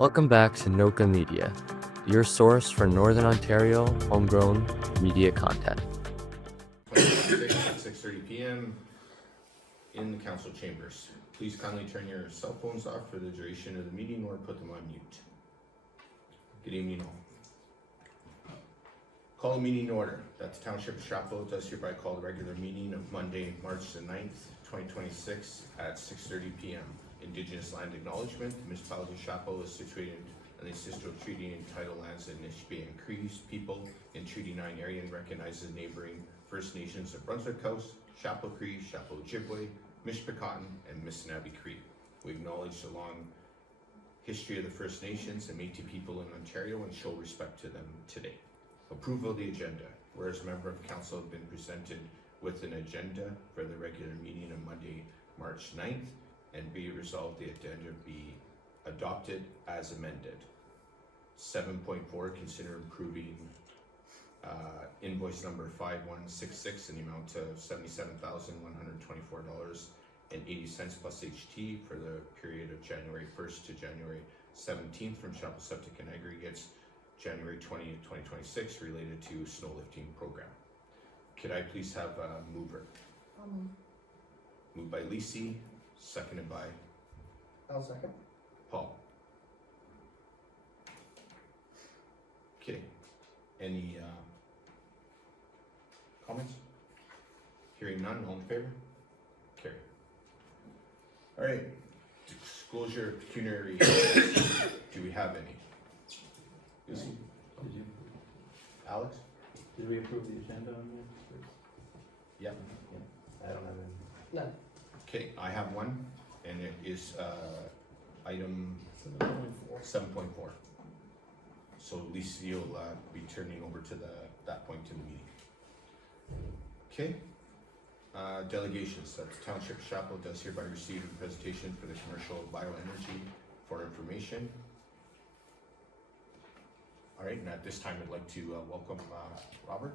Welcome back to Noka Media, your source for Northern Ontario homegrown media content. 2026 at 6:30 p.m. in the council chambers. Please kindly turn your cell phones off for the duration of the meeting or put them on mute. Good evening all. Call the meeting to order. That the Township of Chapleau does hereby call the regular meeting of Monday, March the 9th, 2026 at 6:30 p.m. Indigenous land acknowledgement. The municipality of Chapleau is situated in the ancestral treaty entitled lands of Nishnawbe and Cree people in Treaty 9 area and recognizes neighboring First Nations of Brunswick Coast, Chapleau Cree, Chapleau Ojibwe, Mishpicotton, and Missinabie Cree. We acknowledge the long history of the First Nations and Métis people in Ontario and show respect to them today. Approval of the agenda. Whereas a member of council have been presented with an agenda for the regular meeting on Monday, March 9th, and be resolved the agenda be adopted as amended. 7.4, consider approving invoice number 5166 in the amount of $77,124.80 plus HT for the period of January 1st to January 17th from Chapleau Septic and Aggregates, January 20th, 2026, related to snow lifting program. Could I please have a mover? Moved by Lisi, seconded by? I'll second. Paul. Okay, any comments? Hearing none, all in favor? Carry. All right, disclosure of pecuniary expenses. Do we have any? Lucy? Did you? Alex? Did we approve the agenda on this? Yep. Yeah. I don't have any. None. Okay, I have one, and it is item 7.4. So Lisa, you'll be turning over to that point in the meeting. Okay. Delegations. That the Township of Chapleau does hereby receive a presentation for the commercial bioenergy for information. All right, and at this time, I'd like to welcome Robert.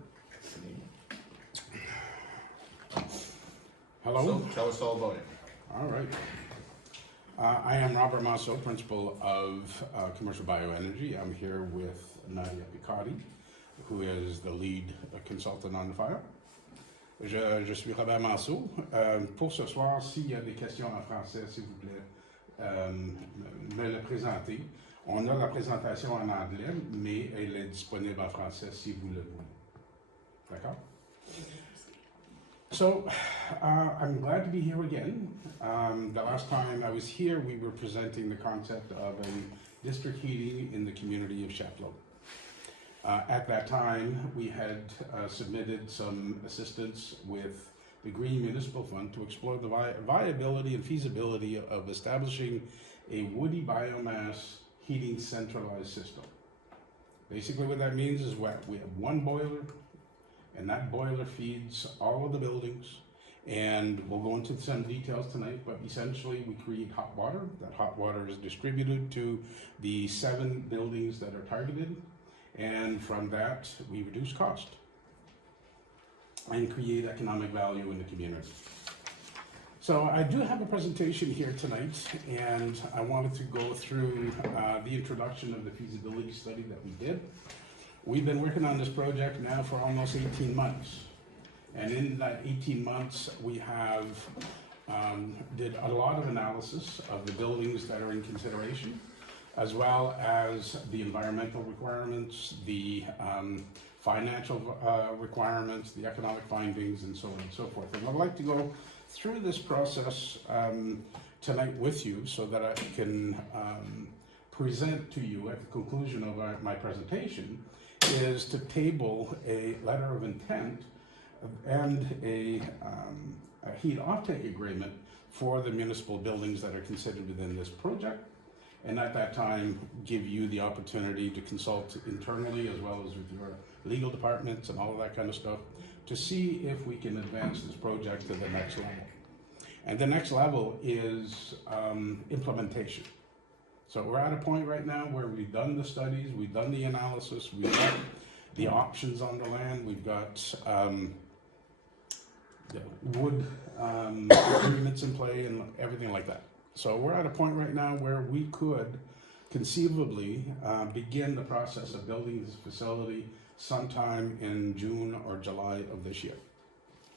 Hello. So tell us all about it. All right. I am Robert Masso, principal of Commercial Bioenergy. I'm here with Nadia Picardi, who is the lead consultant on the file. Je suis Robert Masso. Pour ce soir, s'il y a des questions en français, s'il vous plaît, me le présenter. On a la présentation en anglais, mais elle est disponible en français si vous le voulez. D'accord? So, I'm glad to be here again. The last time I was here, we were presenting the concept of a district heating in the community of Chapleau. At that time, we had submitted some assistance with the Green Municipal Fund to explore the viability and feasibility of establishing a woody biomass heating centralized system. Basically what that means is what we have one boiler, and that boiler feeds all of the buildings, and we'll go into some details tonight, but essentially we create hot water. That hot water is distributed to the 7 buildings that are targeted, and from that we reduce cost and create economic value in the community. So I do have a presentation here tonight, and I wanted to go through the introduction of the feasibility study that we did. We've been working on this project now for almost 18 months. And in that 18 months, we have did a lot of analysis of the buildings that are in consideration, as well as the environmental requirements, the financial requirements, the economic findings, and so on and so forth. And I'd like to go through this process tonight with you so that I can present to you at the conclusion of my presentation is to table a letter of intent and a heat offtake agreement for the municipal buildings that are considered within this project, and at that time give you the opportunity to consult internally as well as with your legal departments and all of that kind of stuff to see if we can advance this project to the next level. And the next level is implementation. So we're at a point right now where we've done the studies, we've done the analysis, we've got the options on the land, we've got wood agreements in play and everything like that. So we're at a point right now where we could conceivably begin the process of building this facility sometime in June or July of this year.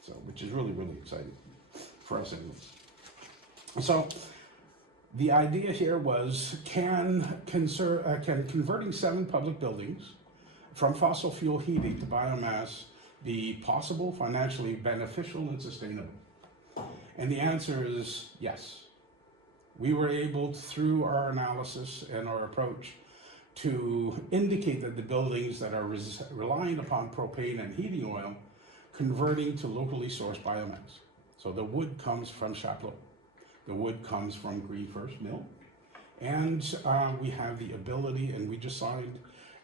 So, which is really, really exciting for us anyways. So, the idea here was, can converting 7 public buildings from fossil fuel heating to biomass be possible, financially beneficial, and sustainable? And the answer is yes. We were able, through our analysis and our approach, to indicate that the buildings that are relying upon propane and heating oil, converting to locally sourced biomass. So the wood comes from Chapleau. The wood comes from Green First Mill. And we have the ability, and we just signed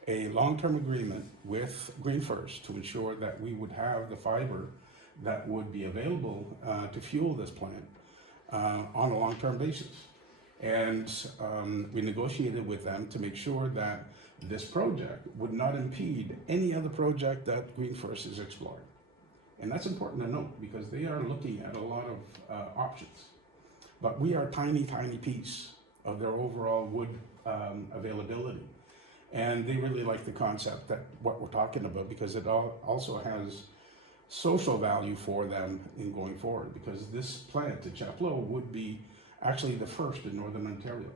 a long-term agreement with Green First to ensure that we would have the fiber that would be available to fuel this plant on a long-term basis. And we negotiated with them to make sure that this project would not impede any other project that Green First is exploring. And that's important to note because they are looking at a lot of options. But we are a tiny, tiny piece of their overall wood availability. And they really like the concept that what we're talking about, because it also has social value for them in going forward, because this plant at Chapleau would be actually the first in Northern Ontario.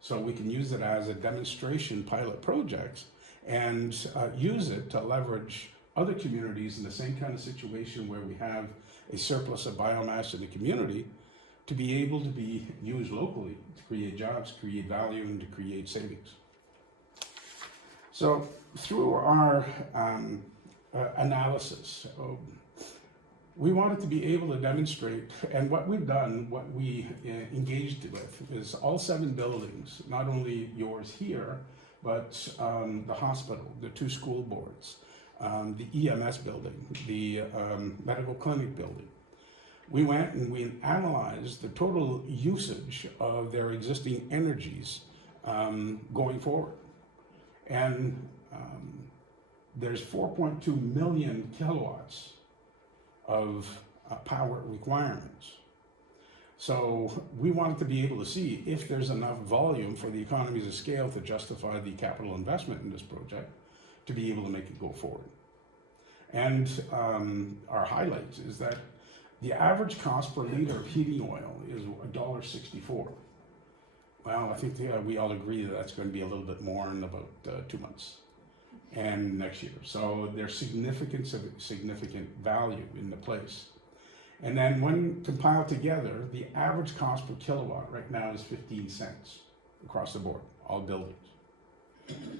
So we can use it as a demonstration pilot project and use it to leverage other communities in the same kind of situation where we have a surplus of biomass in the community to be able to be used locally to create jobs, create value, and to create savings. So through our analysis, we wanted to be able to demonstrate, and what we've done, what we engaged with, is all 7 buildings, not only yours here, but the hospital, the 2 school boards, the EMS building, the medical clinic building. We went and we analyzed the total usage of their existing energies going forward. And there's 4.2 million kilowatts of power requirements. So we wanted to be able to see if there's enough volume for the economies of scale to justify the capital investment in this project to be able to make it go forward. And our highlights is that the average cost per liter of heating oil is $1.64. Well, I think we all agree that that's going to be a little bit more in about 2 months and next year. So there's significant value in the place. And then when compiled together, the average cost per kilowatt right now is 15 cents across the board, all buildings,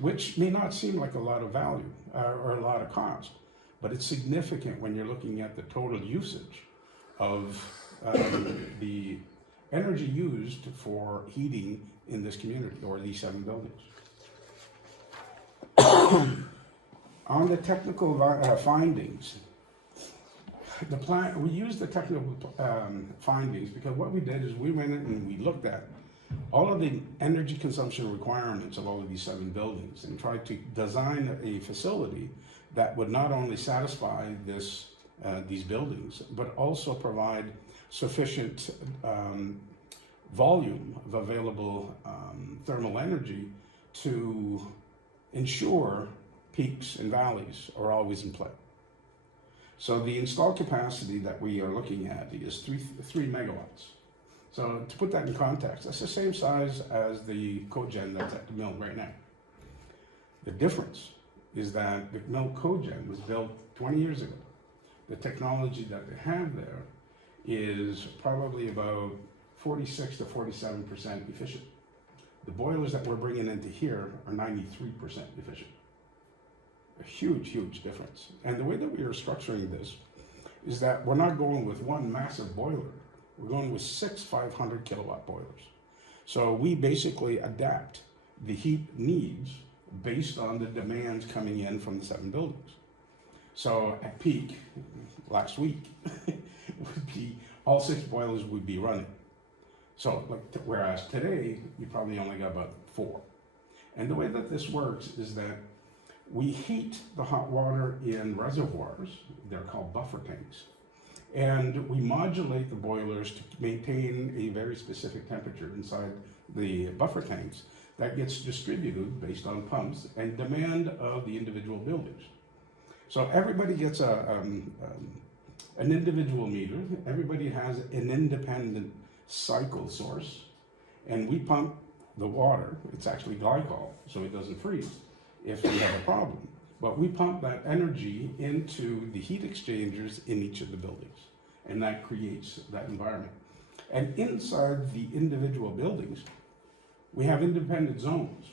which may not seem like a lot of value or a lot of cost, but it's significant when you're looking at the total usage of the energy used for heating in this community, or these 7 buildings. On the technical findings, the plan, we used the technical findings because what we did is we went in and we looked at all of the energy consumption requirements of all of these 7 buildings and tried to design a facility that would not only satisfy these buildings, but also provide sufficient volume of available thermal energy to ensure peaks and valleys are always in play. So the installed capacity that we are looking at is 3 megawatts. So to put that in context, that's the same size as the cogen that's at the mill right now. The difference is that the mill cogen was built 20 years ago. The technology that they have there is probably about 46 to 47% efficient. The boilers that we're bringing into here are 93% efficient. A huge, huge difference. And the way that we are structuring this is that we're not going with one massive boiler. We're going with 6 500 kilowatt boilers. So we basically adapt the heat needs based on the demands coming in from the 7 buildings. So at peak, last week, would be all 6 boilers would be running. So whereas today, you probably only got about 4. And the way that this works is that we heat the hot water in reservoirs, they're called buffer tanks, and we modulate the boilers to maintain a very specific temperature inside the buffer tanks that gets distributed based on pumps and demand of the individual buildings. So everybody gets an individual meter, everybody has an independent cycle source, and we pump the water. It's actually glycol, so it doesn't freeze if we have a problem. But we pump that energy into the heat exchangers in each of the buildings, and that creates that environment. And inside the individual buildings, we have independent zones.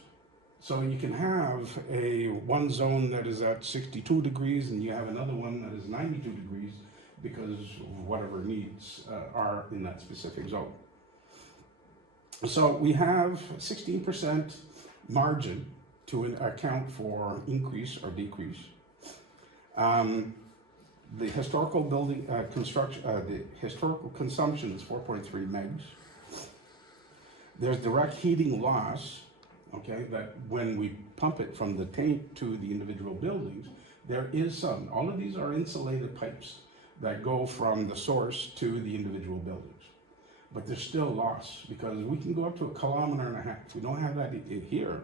So you can have one zone that is at 62 degrees and you have another one that is 92 degrees because of whatever needs are in that specific zone. So we have 16% margin to account for increase or decrease. The historical building the historical consumption is 4.3 megs. There's direct heating loss, okay, that when we pump it from the tank to the individual buildings, there is some. All of these are insulated pipes that go from the source to the individual buildings. But there's still loss because we can go up to 1.5 kilometers. We don't have that here.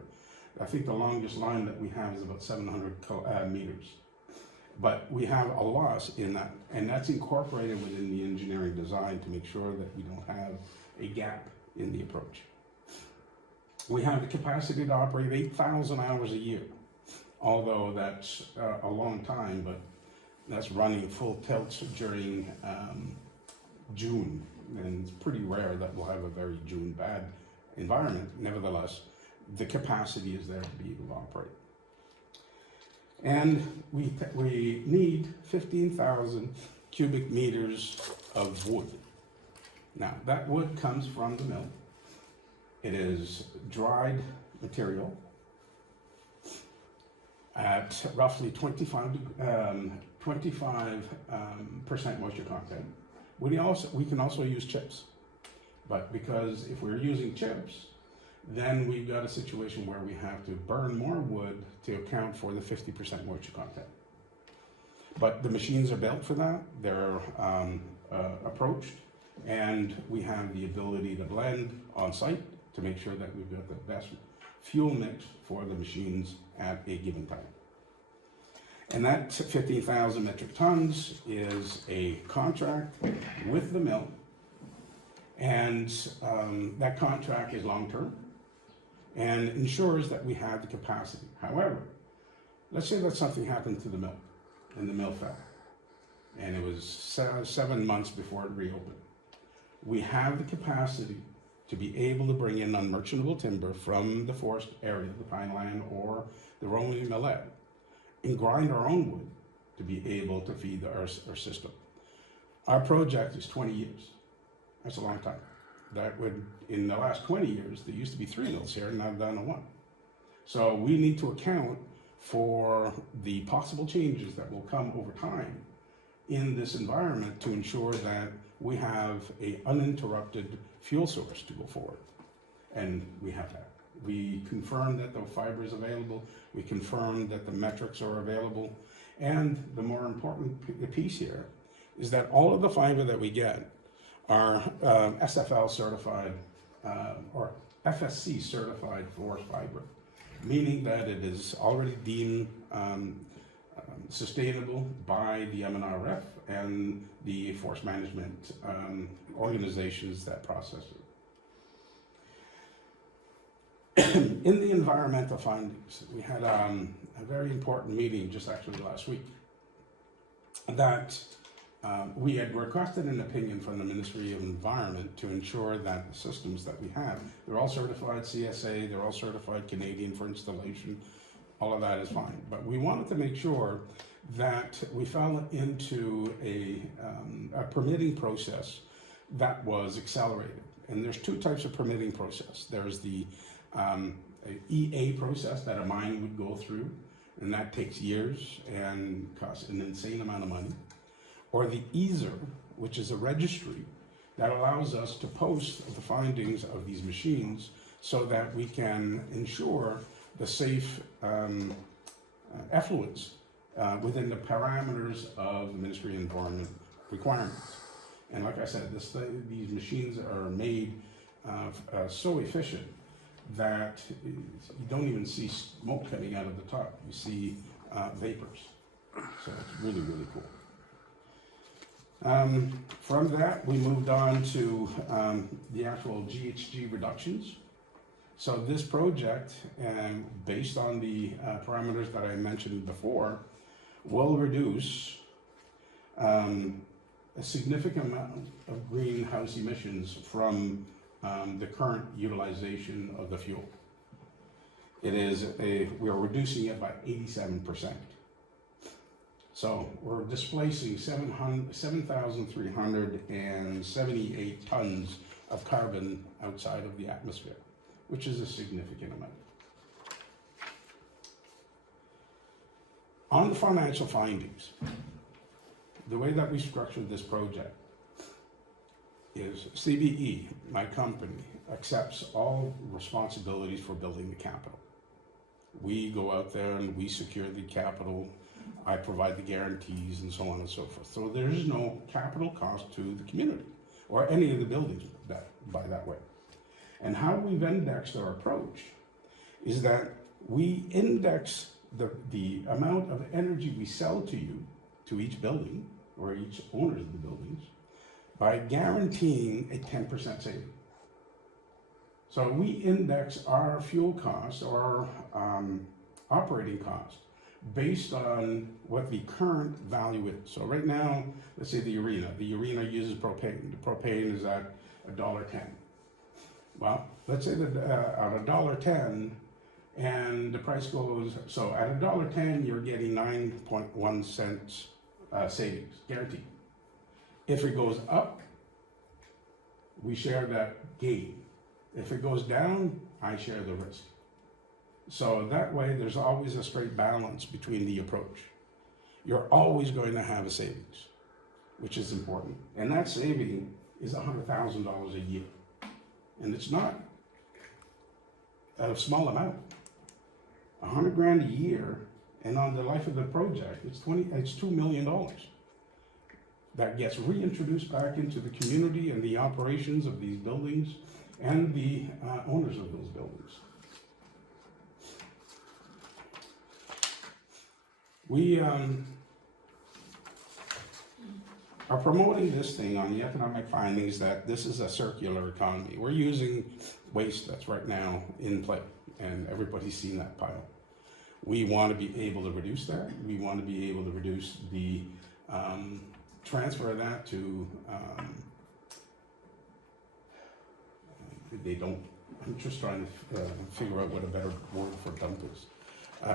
I think the longest line that we have is about 700 meters. But we have a loss in that, and that's incorporated within the engineering design to make sure that we don't have a gap in the approach. We have the capacity to operate 8,000 hours a year, although that's a long time, but that's running full tilt during June, and it's pretty rare that we'll have a very June bad environment. Nevertheless, the capacity is there to be able to operate. And we need 15,000 cubic meters of wood. Now, that wood comes from the mill. It is dried material at roughly 25% moisture content. We can also use chips, but because if we're using chips, then we've got a situation where we have to burn more wood to account for the 50% moisture content. But the machines are built for that. They're approached, and we have the ability to blend on site to make sure that we've got the best fuel mix for the machines at a given time. And that 15,000 metric tons is a contract with the mill, and that contract is long-term and ensures that we have the capacity. However, let's say that something happened to the mill, and the mill fell, and it was 7 months before it reopened. We have the capacity to be able to bring in unmerchantable timber from the forest area, the pine line or the rolling millet, and grind our own wood to be able to feed our system. Our project is 20 years. That's a long time. That would, in the last 20 years, there used to be 3 mills here, and now down to 1. So we need to account for the possible changes that will come over time in this environment to ensure that we have an uninterrupted fuel source to go forward. And we have that. We confirm that the fiber is available. We confirm that the metrics are available. And the more important piece here is that all of the fiber that we get are SFL certified or FSC certified forest fiber, meaning that it is already deemed sustainable by the MNRF and the forest management organizations that process it. In the environmental findings, we had a very important meeting just actually last week that we had requested an opinion from the Ministry of Environment to ensure that the systems that we have, they're all certified CSA, they're all certified Canadian for installation, all of that is fine. But we wanted to make sure that we fell into a permitting process that was accelerated. And there's 2 types of permitting process. There's the EA process that a mine would go through, and that takes years and costs an insane amount of money. Or the EASR, which is a registry that allows us to post the findings of these machines so that we can ensure the safe effluents within the parameters of the Ministry of Environment requirements. And like I said, these machines are made so efficient that you don't even see smoke coming out of the top. You see vapors. So it's really, really cool. From that, we moved on to the actual GHG reductions. So this project, based on the parameters that I mentioned before, will reduce a significant amount of greenhouse emissions from the current utilization of the fuel. We are reducing it by 87%. So we're displacing 7,378 tons of carbon outside of the atmosphere, which is a significant amount. On the financial findings, the way that we structured this project is CBE, my company, accepts all responsibilities for building the capital. We go out there and we secure the capital. I provide the guarantees and so on and so forth. So there is no capital cost to the community or any of the buildings by that way. And how we've indexed our approach is that we index the amount of energy we sell to you, to each building or each owners of the buildings, by guaranteeing a 10% saving. So we index our fuel costs or operating costs based on what the current value is. So right now, let's say the arena uses propane. The propane is at $1.10. Well, let's say that at $1.10, and the price goes, so at $1.10, you're getting 9.1 cents savings, guaranteed. If it goes up, we share that gain. If it goes down, I share the risk. So that way, there's always a straight balance between the approach. You're always going to have a savings, which is important. And that saving is $100,000 a year. And it's not a small amount. 100 grand a year, and on the life of the project, it's $2 million. That gets reintroduced back into the community and the operations of these buildings and the owners of those buildings. We are promoting this thing on the economic findings that this is a circular economy. We're using waste that's right now in play, and everybody's seen that pile. We want to be able to reduce that. We want to be able to reduce the transfer of that to I'm just trying to figure out what a better word for dump is.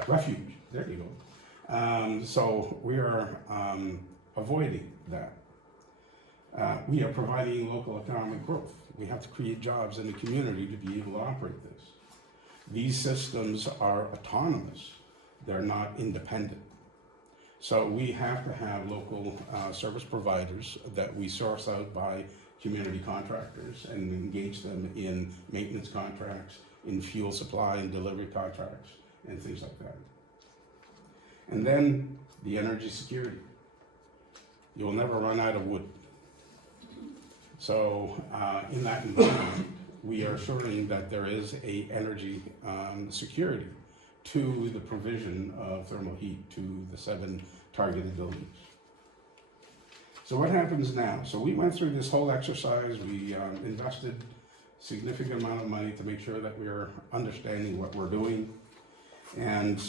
Refuge, there you go. So we are avoiding that. We are providing local economic growth. We have to create jobs in the community to be able to operate this. These systems are autonomous. They're not independent. So we have to have local service providers that we source out by community contractors and engage them in maintenance contracts, in fuel supply and delivery contracts, and things like that. And then the energy security. You will never run out of wood. So in that environment, we are assuring that there is a energy security to the provision of thermal heat to the 7 targeted buildings. So what happens now? So we went through this whole exercise. We invested a significant amount of money to make sure that we're understanding what we're doing. And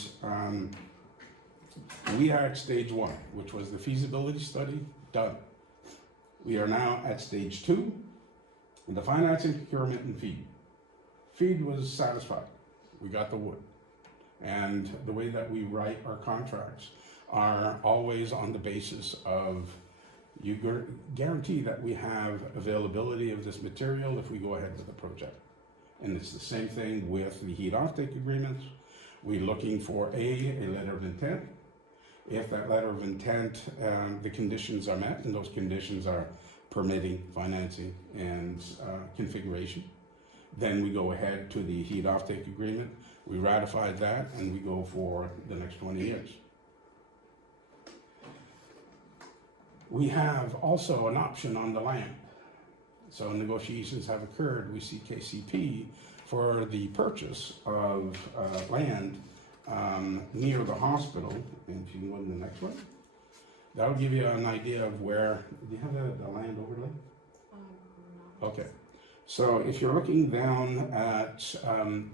we are at stage 1, which was the feasibility study, done. We are now at stage 2, the financing, procurement, and feed. Feed was satisfied. We got the wood. And the way that we write our contracts are always on the basis of you guarantee that we have availability of this material if we go ahead with the project. And it's the same thing with the heat offtake agreements. We're looking for a letter of intent. If that letter of intent, the conditions are met, and those conditions are permitting, financing, and configuration, then we go ahead to the heat offtake agreement. We ratify that, and we go for the next 20 years. We have also an option on the land. So negotiations have occurred. We see KCP for the purchase of land near the hospital. And if you can go to the next one, that'll give you an idea of where. Do you have the land overlay? No. Okay. So if you're looking down at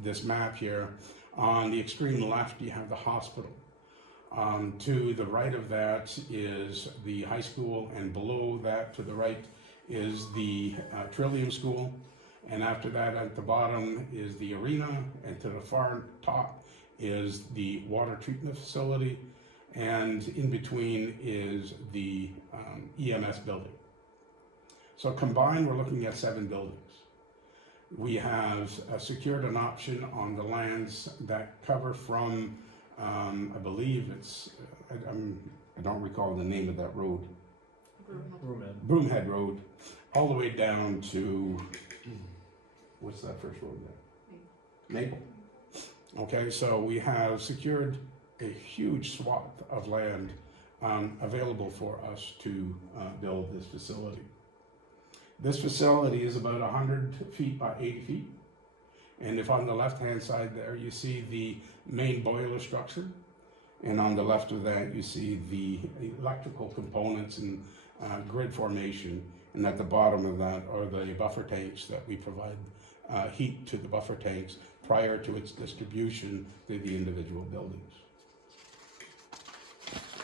this map here, on the extreme left you have the hospital. To the right of that is the high school, and below that to the right is the Trillium School, and after that at the bottom is the arena, and to the far top is the water treatment facility, and in between is the EMS building. So combined we're looking at 7 buildings. We have secured an option on the lands that cover from I believe it's, I don't recall the name of that road. Broomhead Road, all the way down to, what's that first road there? Maple. Okay, so we have secured a huge swath of land available for us to build this facility. This facility is about 100 feet by 80 feet. And if on the left-hand side there, you see the main boiler structure, and on the left of that, you see the electrical components and grid formation, and at the bottom of that are the buffer tanks that we provide heat to the buffer tanks prior to its distribution to the individual buildings.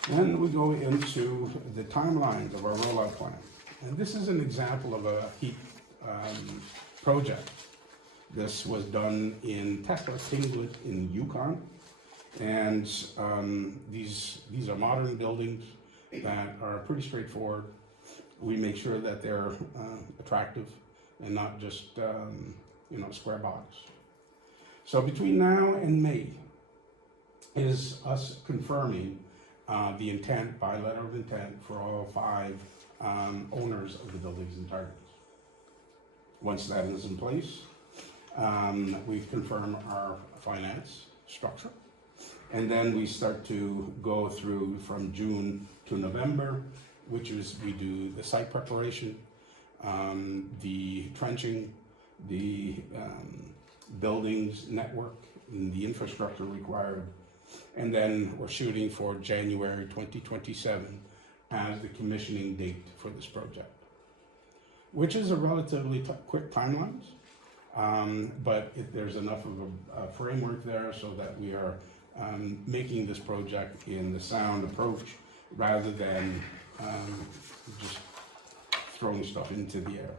Then we go into the timelines of our rollout plan. And this is an example of a heat project. This was done in Tesla Tinglet in Yukon, and these are modern buildings that are pretty straightforward. We make sure that they're attractive and not just square box. So between now and May is us confirming the intent by letter of intent for all 5 owners of the buildings and targets. Once that is in place, we confirm our finance structure, and then we start to go through from June to November, which is we do the site preparation, the trenching, the buildings network, and the infrastructure required, and then we're shooting for January 2027 as the commissioning date for this project, which is a relatively quick timeline. But there's enough of a framework there so that we are making this project in the sound approach rather than just throwing stuff into the air.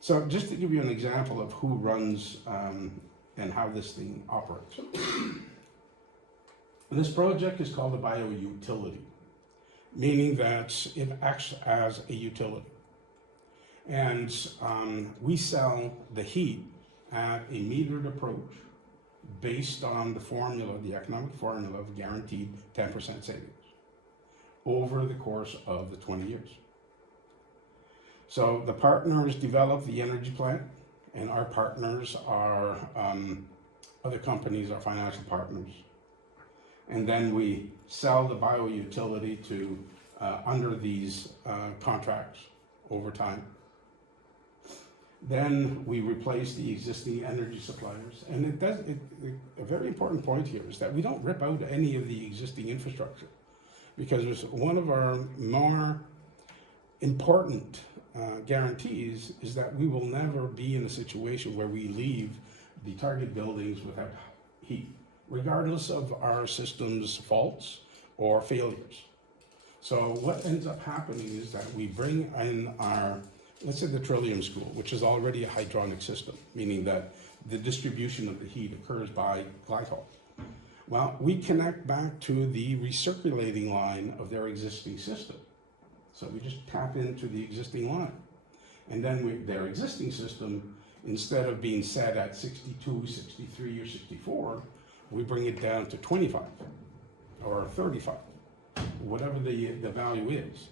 So just to give you an example of who runs and how this thing operates. This project is called a bioutility, meaning that it acts as a utility. And we sell the heat at a metered approach based on the formula, the economic formula of guaranteed 10% savings over the course of the 20 years. So the partners develop the energy plant, and our partners are other companies, our financial partners. And then we sell the bioutility to under these contracts over time. Then we replace the existing energy suppliers. And a very important point here is that we don't rip out any of the existing infrastructure, because one of our more important guarantees is that we will never be in a situation where we leave the target buildings without heat, regardless of our system's faults or failures. So what ends up happening is that we bring in our, let's say the Trillium School, which is already a hydronic system, meaning that the distribution of the heat occurs by glycol. Well, we connect back to the recirculating line of their existing system. So we just tap into the existing line. And then their existing system, instead of being set at 62, 63, or 64, we bring it down to 25 or 35, whatever the value is,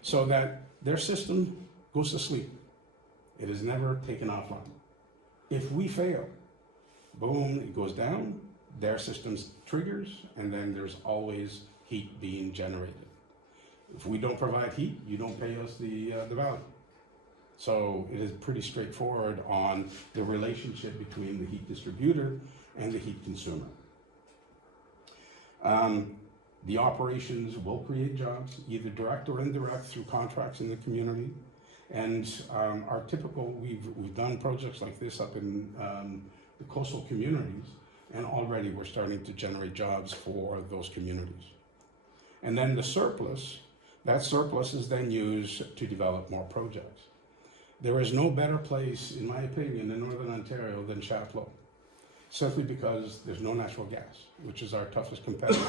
so that their system goes to sleep. It is never taken offline. If we fail, boom, it goes down, their system triggers, and then there's always heat being generated. If we don't provide heat, you don't pay us the value. So it is pretty straightforward on the relationship between the heat distributor and the heat consumer. The operations will create jobs, either direct or indirect, through contracts in the community. And our typical, we've done projects like this up in the coastal communities, and already we're starting to generate jobs for those communities. And then the surplus, that surplus is then used to develop more projects. There is no better place, in my opinion, in Northern Ontario than Chapleau, simply because there's no natural gas, which is our toughest competitor.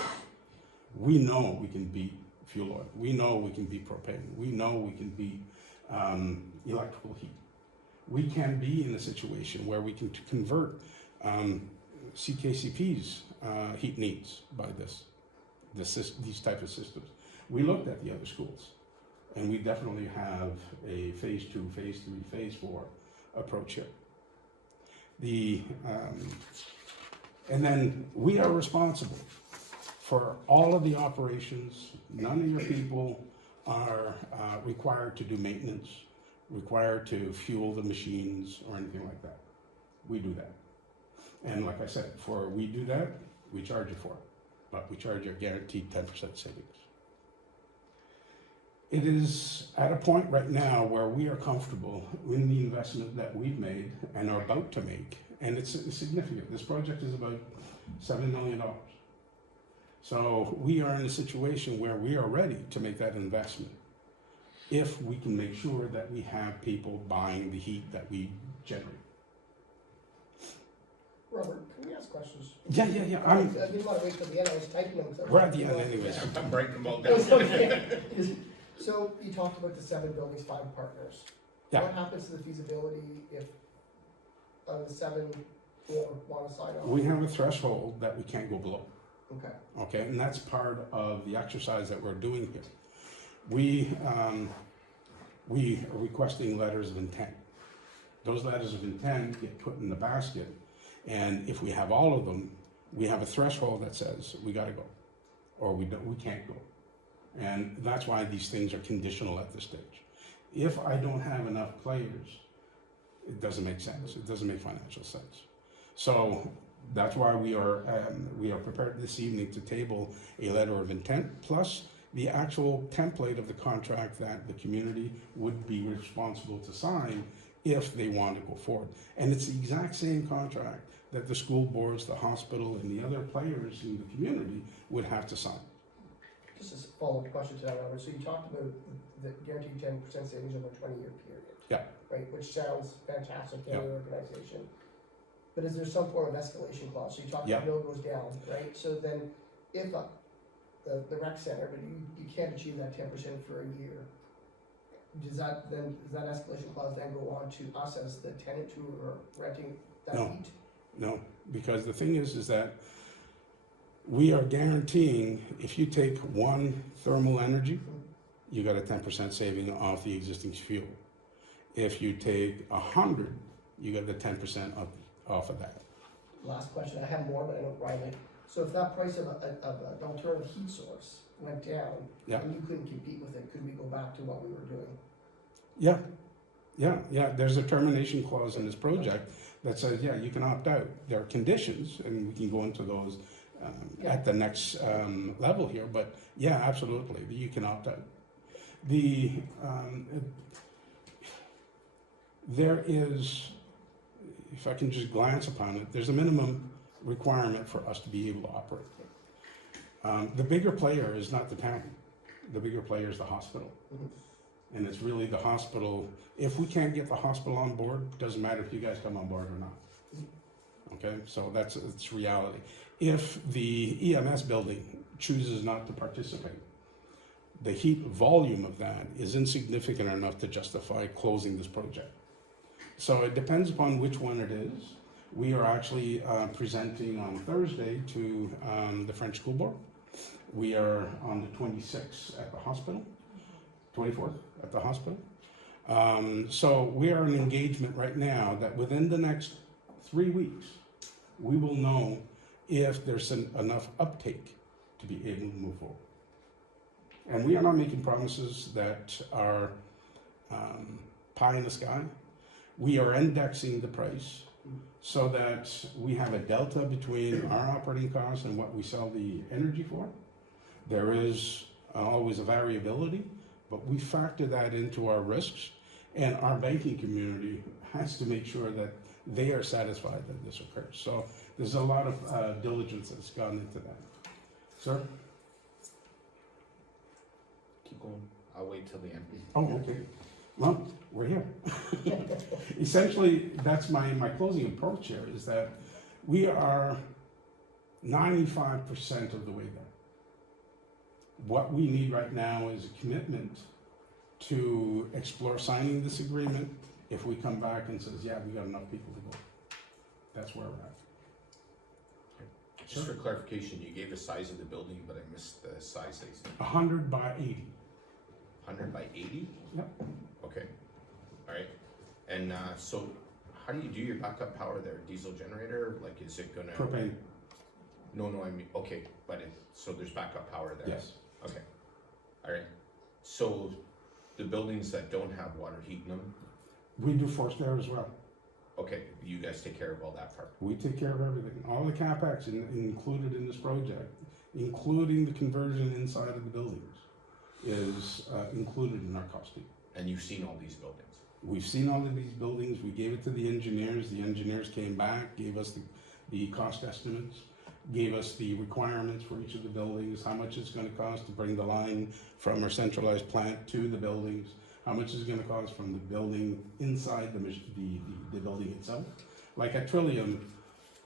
We know we can beat fuel oil. We know we can beat propane. We know we can beat electrical heat. We can be in a situation where we can convert CKCP's heat needs by these type of systems. We looked at the other schools, and we definitely have a phase 2, phase 3, phase 4 approach here. And then we are responsible for all of the operations. None of your people are required to do maintenance, required to fuel the machines or anything like that. We do that. And like I said, we do that, we charge you for it, but we charge you a guaranteed 10% savings. It is at a point right now where we are comfortable in the investment that we've made and are about to make, and it's significant. This project is about $7 million. So we are in a situation where we are ready to make that investment if we can make sure that we have people buying the heat that we generate. Robert, can we ask questions? Yeah. I didn't want to wait till the end, I was typing them. We're at the end anyways. I'm breaking them all It's down. okay. So you talked about the 7 buildings, 5 partners. Yeah. What happens to the feasibility if the 7 want to sign off? We have a threshold that we can't go below. Okay. Okay, and that's part of the exercise that we're doing here. We are requesting letters of intent. Those letters of intent get put in the basket, and if we have all of them, we have a threshold that says we got to go, or we can't go, and that's why these things are conditional at this stage. If I don't have enough players, it doesn't make sense. It doesn't make financial sense. So that's why we are prepared this evening to table a letter of intent, plus the actual template of the contract that the community would be responsible to sign if they want to go forward. And it's the exact same contract that the school boards, the hospital, and the other players in the community would have to sign. Just a follow-up question to that, Robert. So you talked about the guaranteed 10% savings over a 20-year period. Yeah. Right, which sounds fantastic to Yeah. any organization. But is there some form of escalation clause? So you talked about bill goes down, right? So then if the rec center, but you can't achieve that 10% for a year, does that escalation clause then go on to us as the tenant who are renting that heat? No, because the thing is that we are guaranteeing if you take 1 thermal energy, you got a 10% saving off the existing fuel. If you take 100, you got the 10% off of that. Last question, I have more, but I don't write it. So if that price of an alternative heat source went down, and you couldn't compete with it, could we go back to what we were doing? Yeah. There's a termination clause in this project that says, you can opt out. There are conditions, and we can go into those at the next level here, but yeah, absolutely, you can opt out. There is, if I can just glance upon it, there's a minimum requirement for us to be able to operate. The bigger player is not the town. The bigger player is the hospital. And it's really the hospital. If we can't get the hospital on board, it doesn't matter if you guys come on board or not. Okay, so it's reality. If the EMS building chooses not to participate, the heat volume of that is insignificant enough to justify closing this project. So it depends upon which one it is. We are actually presenting on Thursday to the French School Board. We are on the 26th at the hospital, 24th at the hospital. So we are in engagement right now that within the next 3 weeks, we will know if there's enough uptake to be able to move forward. And we are not making promises that are pie in the sky. We are indexing the price so that we have a delta between our operating costs and what we sell the energy for. There is always a variability, but we factor that into our risks, and our banking community has to make sure that they are satisfied that this occurs. So there's a lot of diligence that's gone into that. Sir? Keep going. I'll wait till the end. Oh, okay. Well, we're here. Essentially, that's my closing approach here, is that we are 95% of the way there. What we need right now is a commitment to explore signing this agreement. If we come back and says, yeah, we got enough people to go, that's where we're at. Just for clarification, you gave the size of the building, but I missed the size. 100 by 80. 100 by 80? Yep. Okay, all right. And so how do you do your backup power there? Diesel generator? Like, is it gonna? Propane. No, I mean, okay, but so there's backup power there? Yes. Okay, all right. So the buildings that don't have water heating them, We do forced air as well. okay, you guys take care of all that part? We take care of everything. All the CapEx included in this project, including the conversion inside of the buildings, is included in our costing. And you've seen all these buildings? We've seen all of these buildings. We gave it to the engineers. The engineers came back, gave us the cost estimates, gave us the requirements for each of the buildings, how much it's going to cost to bring the line from our centralized plant to the buildings, how much it's going to cost from the building inside the building itself. Like at Trillium,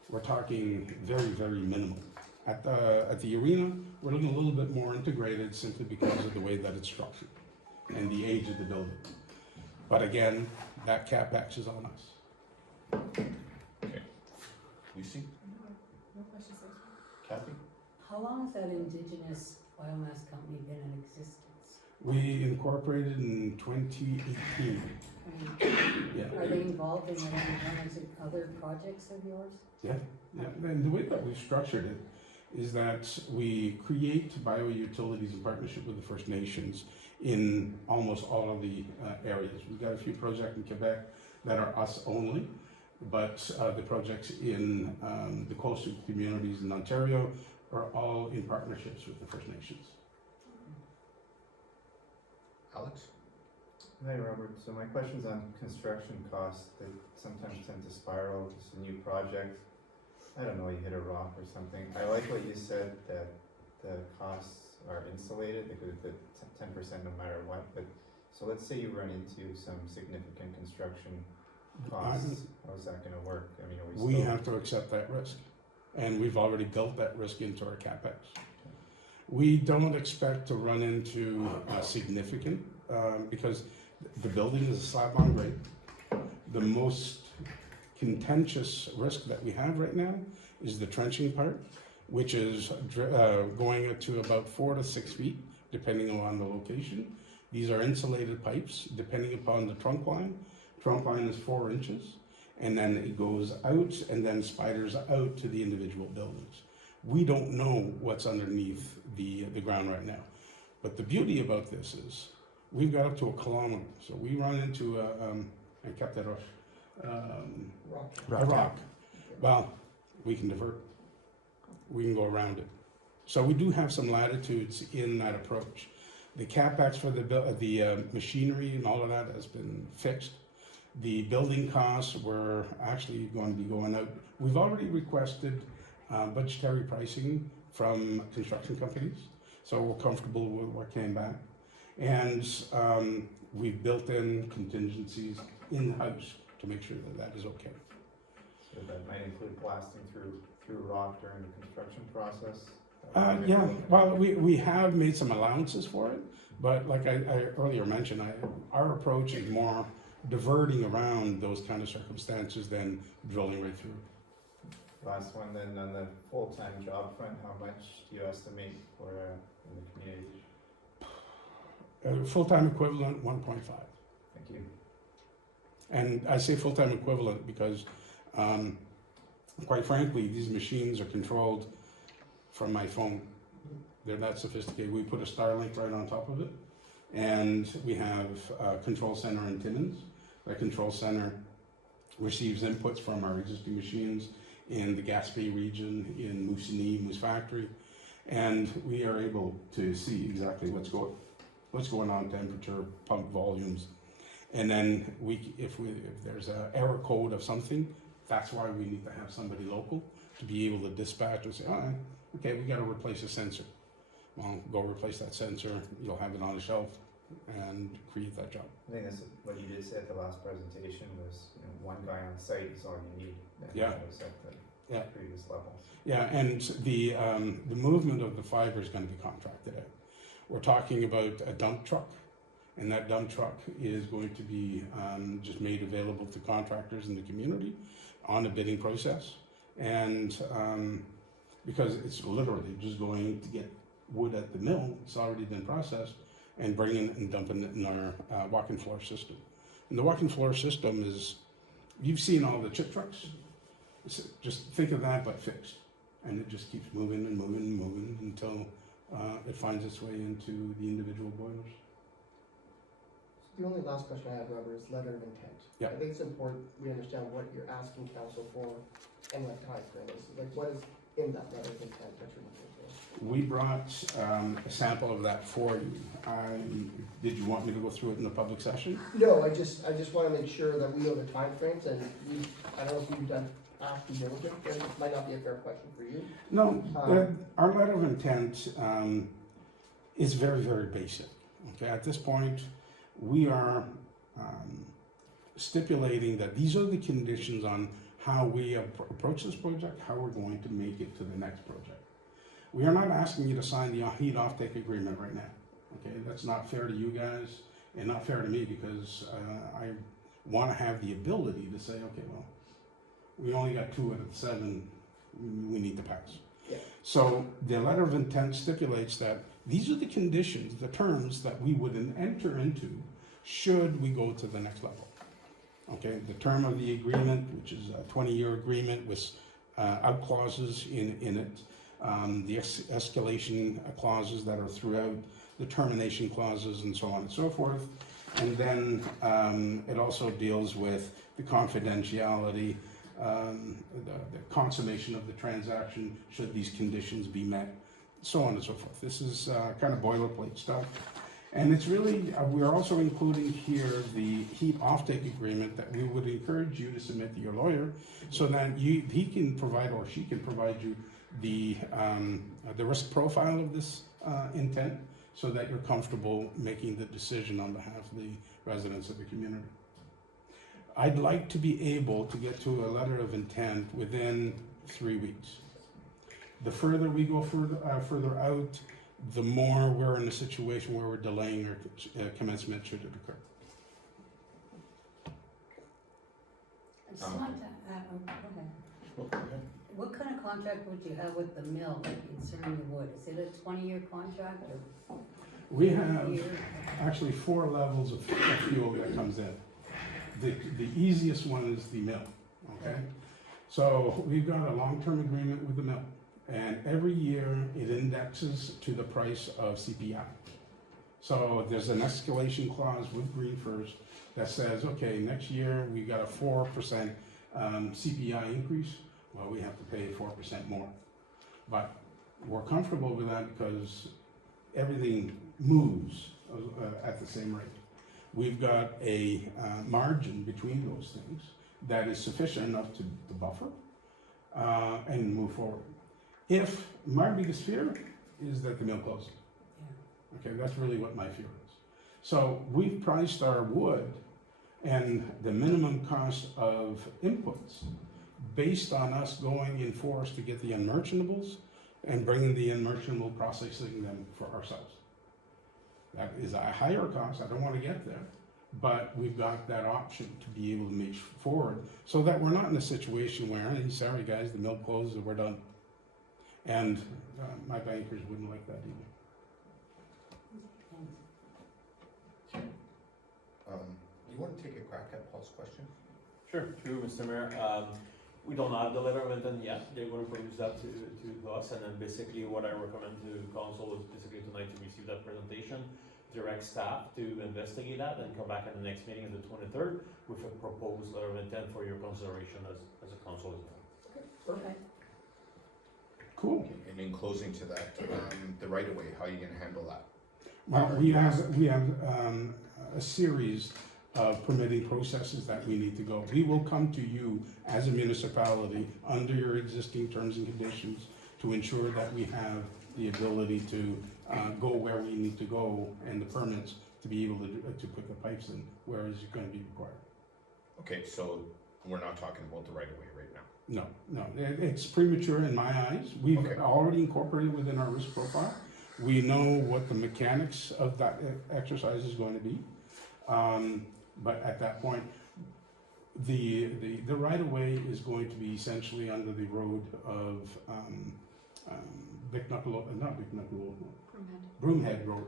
we're talking very, very minimal. At the arena, we're looking a little bit more integrated simply because of the way that it's structured and the age of the building. But again, that CapEx is on us. Okay. Lucy? No questions, sir. Kathy? How long has that indigenous biomass company been in existence? We incorporated in 2018. I mean, Yeah. are they involved in any other projects of yours? Yeah, and the way that we've structured it is that we create bioutilities in partnership with the First Nations in almost all of the areas. We've got a few projects in Quebec that are us only, but the projects in the coastal communities in Ontario are all in partnerships with the First Nations. Alex? Hi, Robert. So my question's on construction costs. They sometimes tend to spiral. It's a new project. I don't know, you hit a rock or something. I like what you said, that the costs are insulated, they could be 10% no matter what, but, so let's say you run into some significant construction costs, how's that gonna work? I mean, are We still? have to accept that risk, and we've already built that risk into our CapEx. We don't expect to run into significant, because the building is a slab on grade. The most contentious risk that we have right now is the trenching part, which is going to about 4 to 6 feet, depending on the location. These are insulated pipes, depending upon the trunk line. Trunk line is 4 inches, and then it goes out and then spiders out to the individual buildings. We don't know what's underneath the ground right now. But the beauty about this is we've got up to 1 kilometer. So we run into I kept that off. A rock. Well, we can divert. We can go around it. So we do have some latitudes in that approach. The CapEx for the machinery and all of that has been fixed. The building costs were actually going to be going out. We've already requested budgetary pricing from construction companies, so we're comfortable with what came back. And we've built in contingencies in-house to make sure that that is okay. So that might include blasting through rock during the construction process? Yeah, well, we have made some allowances for it, but like I earlier mentioned, our approach is more diverting around those kind of circumstances than drilling right through. Last one then, on the full-time job front, how much do you estimate for in the community? Full-time equivalent, 1.5. Thank you. And I say full-time equivalent because, quite frankly, these machines are controlled from my phone. They're that sophisticated. We put a Starlink right on top of it, and we have a control center in Timmins. That control center receives inputs from our existing machines in the Gaspé region, in Moussigny, Moose Factory, and we are able to see exactly what's going on, temperature, pump volumes. And then if there's an error code of something, that's why we need to have somebody local to be able to dispatch and say, oh, okay, we got to replace a sensor. Well, go replace that sensor. You'll have it on a shelf and create that job. I think that's what you did say at the last presentation was, one guy on site is all you need. And Yeah. that was at the Yeah. previous levels. Yeah, and the movement of the fiber is going to be contracted out. We're talking about a dump truck, and that dump truck is going to be just made available to contractors in the community on a bidding process. And because it's literally just going to get wood at the mill, it's already been processed, and bringing it and dumping it in our walk-in floor system. And the walk-in floor system is, you've seen all the chip trucks. Just think of that, but fixed. And it just keeps moving and moving and moving until it finds its way into the individual boilers. The only last question I have, Robert, is letter of intent. Yeah. I think it's important we understand what you're asking council for and what time frame is. Like, what is in that letter of intent that you're looking for? We brought a sample of that for you. Did you want me to go through it in the public session? No, I just want to make sure that we know the timeframes, and I don't know if you've done past due diligence, but it might not be a fair question for you. No, our letter of intent is very, very basic. Okay, at this point, we are stipulating that these are the conditions on how we approach this project, how we're going to make it to the next project. We are not asking you to sign the heat offtake agreement right now. Okay, that's not fair to you guys and not fair to me, because I want to have the ability to say, okay, well, we only got 2 out of 7, we need to pass. Yeah. So the letter of intent stipulates that these are the conditions, the terms that we would enter into should we go to the next level. Okay, the term of the agreement, which is a 20-year agreement with out clauses in it, the escalation clauses that are throughout, the termination clauses, and so on and so forth. And then it also deals with the confidentiality, the consummation of the transaction should these conditions be met, so on and so forth. This is kind of boilerplate stuff. And it's really, we're also including here the heat offtake agreement that we would encourage you to submit to your lawyer so that he can provide, or she can provide you the risk profile of this intent, so that you're comfortable making the decision on behalf of the residents of the community. I'd like to be able to get to a letter of intent within 3 weeks. The further we go further out, the more we're in a situation where we're delaying our commencement should it occur. I just want to, go ahead. What kind of contract would you have with the mill, like concerning the wood? Is it a 20-year contract or? We have actually 4 levels of fuel that comes in. The easiest one is the mill, okay? So we've got a long-term agreement with the mill, and every year it indexes to the price of CPI. So there's an escalation clause with Green First that says, okay, next year we got a 4% CPI increase. Well, we have to pay 4% more. But we're comfortable with that because everything moves at the same rate. We've got a margin between those things that is sufficient enough to buffer and move forward. If my biggest fear is that the mill closes. Okay, that's really what my fear is. So we've priced our wood and the minimum cost of inputs based on us going in force to get the unmerchanables and bringing the unmerchanable, processing them for ourselves. That is a higher cost, I don't want to get there, but we've got that option to be able to move forward so that we're not in a situation where, hey, sorry guys, the mill closed and we're done. And my bankers wouldn't like that either. You want to take a crack at Paul's question? Sure, Mr. Mayor. We don't have the letter of intent yet. They're going to produce that to us, and then basically what I recommend to council is basically tonight to receive that presentation. direct staff to investigate that and come back at the next meeting on the 23rd with a proposed letter of intent for your consideration as a council as well. Okay. Cool. And in closing to that, the right of way, how are you gonna handle that? Well, we have a series of permitting processes that we need to go. We will come to you as a municipality under your existing terms and conditions to ensure that we have the ability to go where we need to go and the permits to be able to put the pipes in where is going to be required. Okay, so we're not talking about the right of way right now. No, it's premature in my eyes. We've Okay. already incorporated within our risk profile. We know what the mechanics of that exercise is going to be. But at that point, the right of way is going to be essentially under the road of Broomhead Road.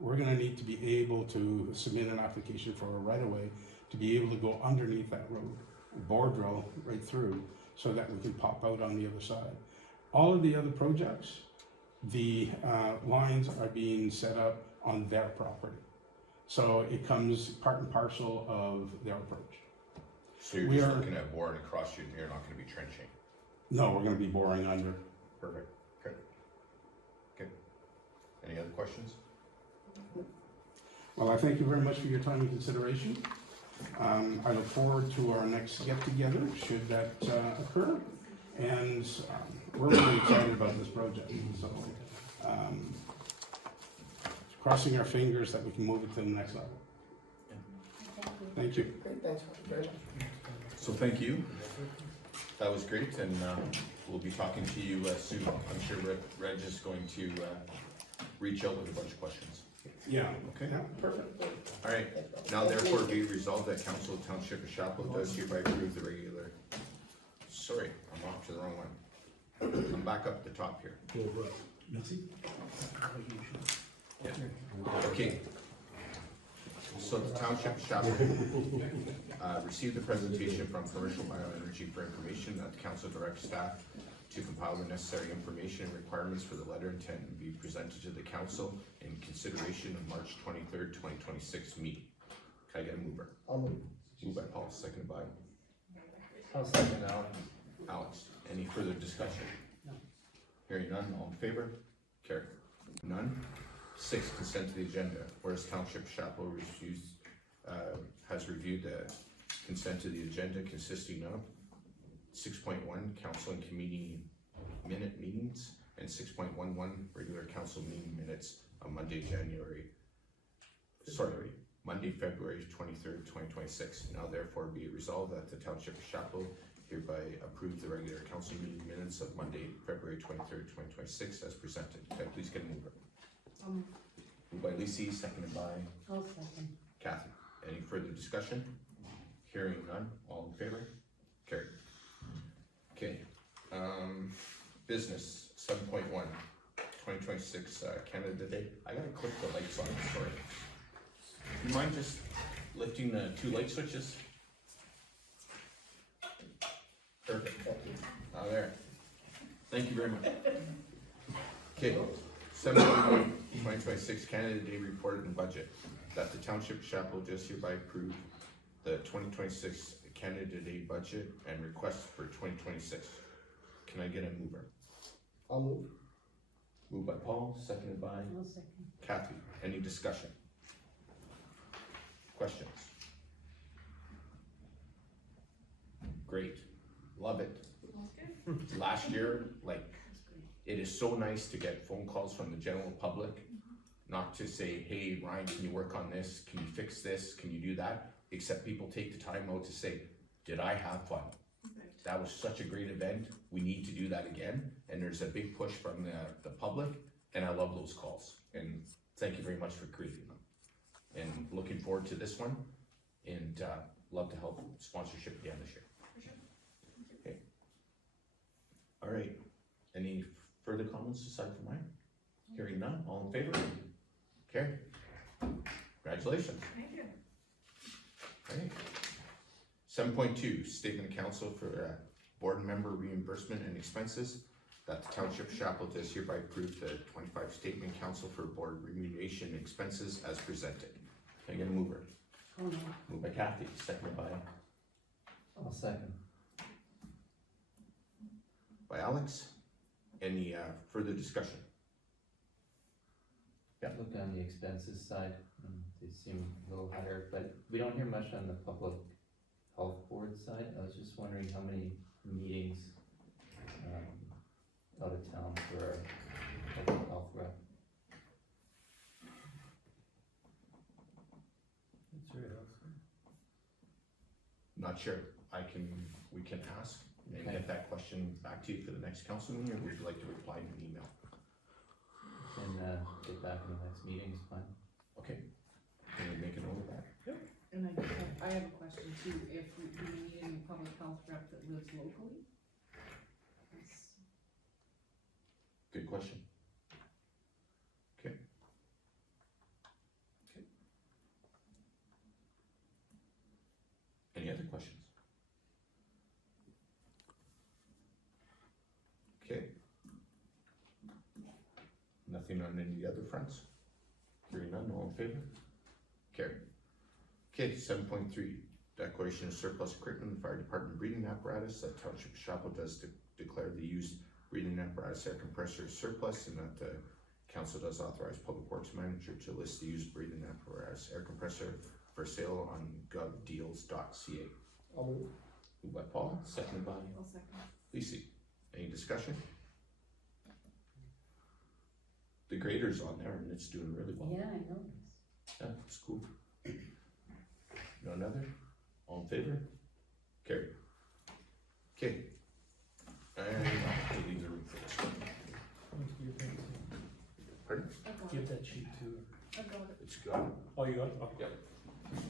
We're gonna need to be able to submit an application for a right of way to be able to go underneath that road, bore drill right through, so that we can pop out on the other side. All of the other projects, the lines are being set up on their property. So it comes part and parcel of their approach. So you're just looking at boring across, you're not gonna be trenching. No, we're gonna be boring under. Perfect, good. Good. Any other questions? Well, I thank you very much for your time and consideration. I look forward to our next get-together, should that occur. And we're really excited about this project, so crossing our fingers that we can move it to the next level. Thank you. Thank you. Great, thanks very much. So thank you. That was great, and we'll be talking to you soon. I'm sure Reg is going to reach out with a bunch of questions. Yeah. Okay? Yeah, perfect. All right, now therefore be resolved that Council of Township of Chapleau does hereby approve the regular, sorry, I'm off to the wrong one. I'm back up at the top here. Yeah. Okay. So the Township of Chapleau received the presentation from Commercial Bioenergy for information that the council directs staff to compile the necessary information and requirements for the letter of intent and be presented to the council in consideration of March 23rd, 2026 meeting. Can I get a mover? I'll move. Moved by Paul, seconded by I'll second that. Alex. Any further discussion? Hearing none, all in favor? Carried. None. 6, consent to the agenda. Whereas Township Chapleau has reviewed the consent to the agenda consisting of 6.1, council and committee minute meetings, and 6.11, regular council meeting minutes on Monday, February 23rd, 2026. Now therefore be it resolved that the Township of Chapleau hereby approve the regular council meeting minutes of Monday, February 23rd, 2026 as presented. Can I please get a mover? Moved by Lisi, seconded by I'll second. Kathy. Any further discussion? Hearing none, all in favor? Carried. Okay, business 7.1, 2026 Canada Day. I gotta click the lights on, sorry. Do you mind just lifting the 2 light switches? Perfect. Oh, there. Thank you very much. Okay, 7.1, 2026 Canada Day report and budget. That the Township of Chapleau does hereby approve the 2026 Canada Day budget and request for 2026. Can I get a mover? I'll move. Moved by Paul, seconded by I'll second. Kathy. Any discussion? Questions? Great. Love it. Last year, like, it is so nice to get phone calls from the general public, not to say, hey, Ryan, can you work on this? Can you fix this? Can you do that? Except people take the time out to say, did I have fun? That was such a great event. We need to do that again. And there's a big push from the public, and I love those calls. And thank you very much for creating them. And looking forward to this one, and love to help sponsorship again this year. Okay. All right. Any further comments aside from mine? Hearing none. All in favor? Okay. Congratulations. Thank you. Okay. 7.2, statement of council for board member reimbursement and expenses. that the Township of Chapleau does hereby approve the 25 statement council for board remuneration expenses as presented. Can I get a mover? Oh, no. Moved by Kathy, seconded by I'll second. Alex. Any further discussion? Yeah. Look on the expenses side, they seem a little higher, but we don't hear much on the public health board side. I was just wondering how many meetings, out of town for our public health rep. Not sure. We can ask and Okay. get that question back to you for the next council meeting, or would you like to reply in an email? And, get back in the next meeting is fine. Okay. Can we make a note of that? And I have a question too, if we need a new public health rep that lives locally? That's- Good question. Okay. Any other questions? Okay. Nothing on any other fronts? Hearing none, all in favor? Carried. Okay, 7.3, declaration of surplus equipment, fire department breathing apparatus, that Township of Chapleau does declare the used breathing apparatus air compressor surplus, and that the council does authorize public works manager to list the used breathing apparatus air compressor for sale on govdeals.ca. I'll move. Moved by Paul, seconded by I'll second. Lisi. Any discussion? The grader's on there and it's doing really well. Yeah, I noticed. Yeah, it's cool. None other? All in favor? Carried. Okay. And I'll have to leave the room for this one. Pardon? I got Give it, that sheet to her. I got it. It's gone. Oh, you got it? Oh, Yeah.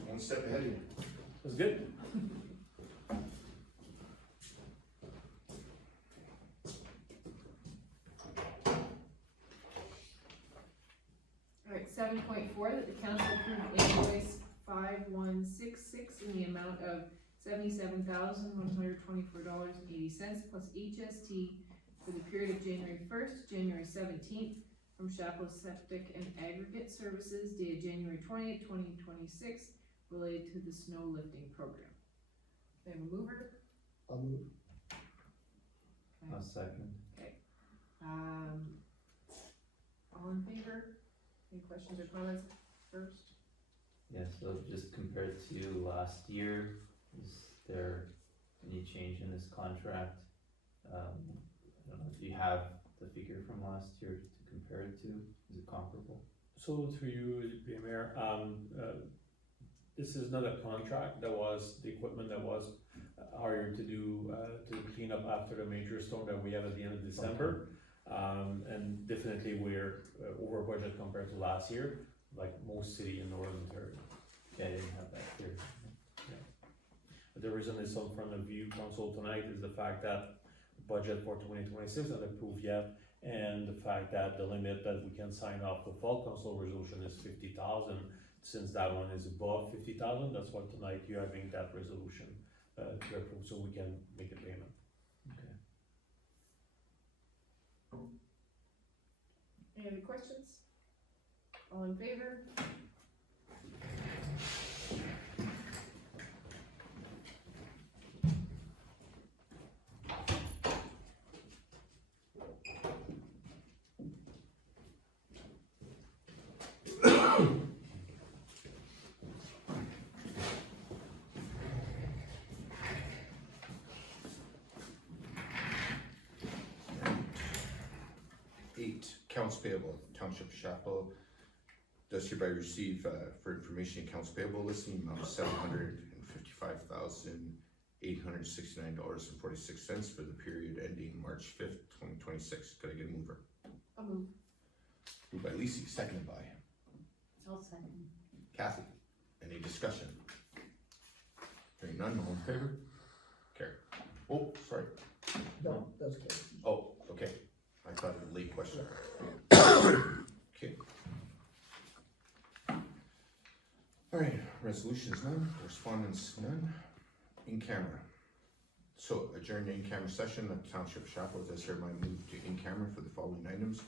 One step ahead of you. that's good. Alright, 7.4, that the council approve invoice 5166 in the amount of $77,124.80 plus HST for the period of January 1st, to January 17th from Chapleau Septic and Aggregate Services dated January 20th, 2026 related to the snow lifting program. May I have a mover? I'll move. I'll second. All in favor? Any questions or comments first? Yeah, so just compared to last year, is there any change in this contract? I don't know, do you have the figure from last year to compare it to? Is it comparable? So through you, Mayor, this is not a contract, that was the equipment that was hired to do, to clean up after the major storm that we have at the end of December. And definitely we're over budget compared to last year, like most city in Northern Ontario. Okay, I didn't have that here. But the reason it's in front of you council tonight is the fact that the budget for 2026 isn't approved yet, and the fact that the limit that we can sign off the fall council resolution is 50,000. Since that one is above 50,000, that's why tonight you're having that resolution to approve, so we can make a payment. Okay. Any other questions? All in favor? Accounts payable, Township of Chapleau does hereby receive, for information, accounts payable listing amount of $755,869.46 for the period ending March 5th, 2026. Could I get a mover? I'll move. Moved by Lisi, seconded by I'll second. Kathy. Any discussion? Hearing none, all in favor? Carry. Oh, sorry. No, that's okay. Oh, okay. I thought it was a late question. Okay. All right, resolutions none, correspondence none. In camera. So adjourned in-camera session of Township of Chapleau does hereby move to in-camera for the following items.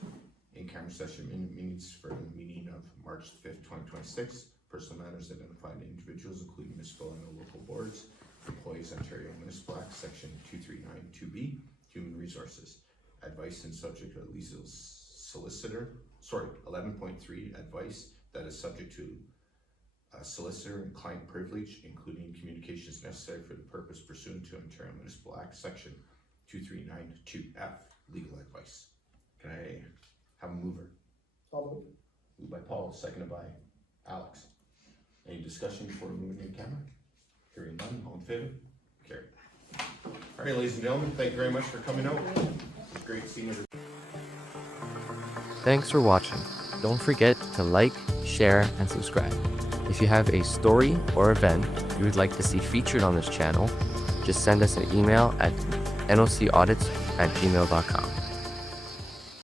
In-camera session minutes for the meeting of March 5th, 2026. Personal matters identified individuals, including municipal and local boards, employees, Ontario Municipal Act, Section 2392B, Human Resources. Advice and subject of legal solicitor, 11.3, advice that is subject to solicitor and client privilege, including communications necessary for the purpose pursuant to Ontario Municipal Act, Section 2392F, legal advice. Can I have a mover? I'll move. Moved by Paul, seconded by Alex. Any discussion before moving in camera? Hearing none, all in favor? Carried. All right, ladies and gentlemen, thank you very much for coming out. It's great seeing you. Thanks for watching. Don't forget to like, share, and subscribe. If you have a story or event you would like to see featured on this channel, just send us an email at nocaudits@gmail.com.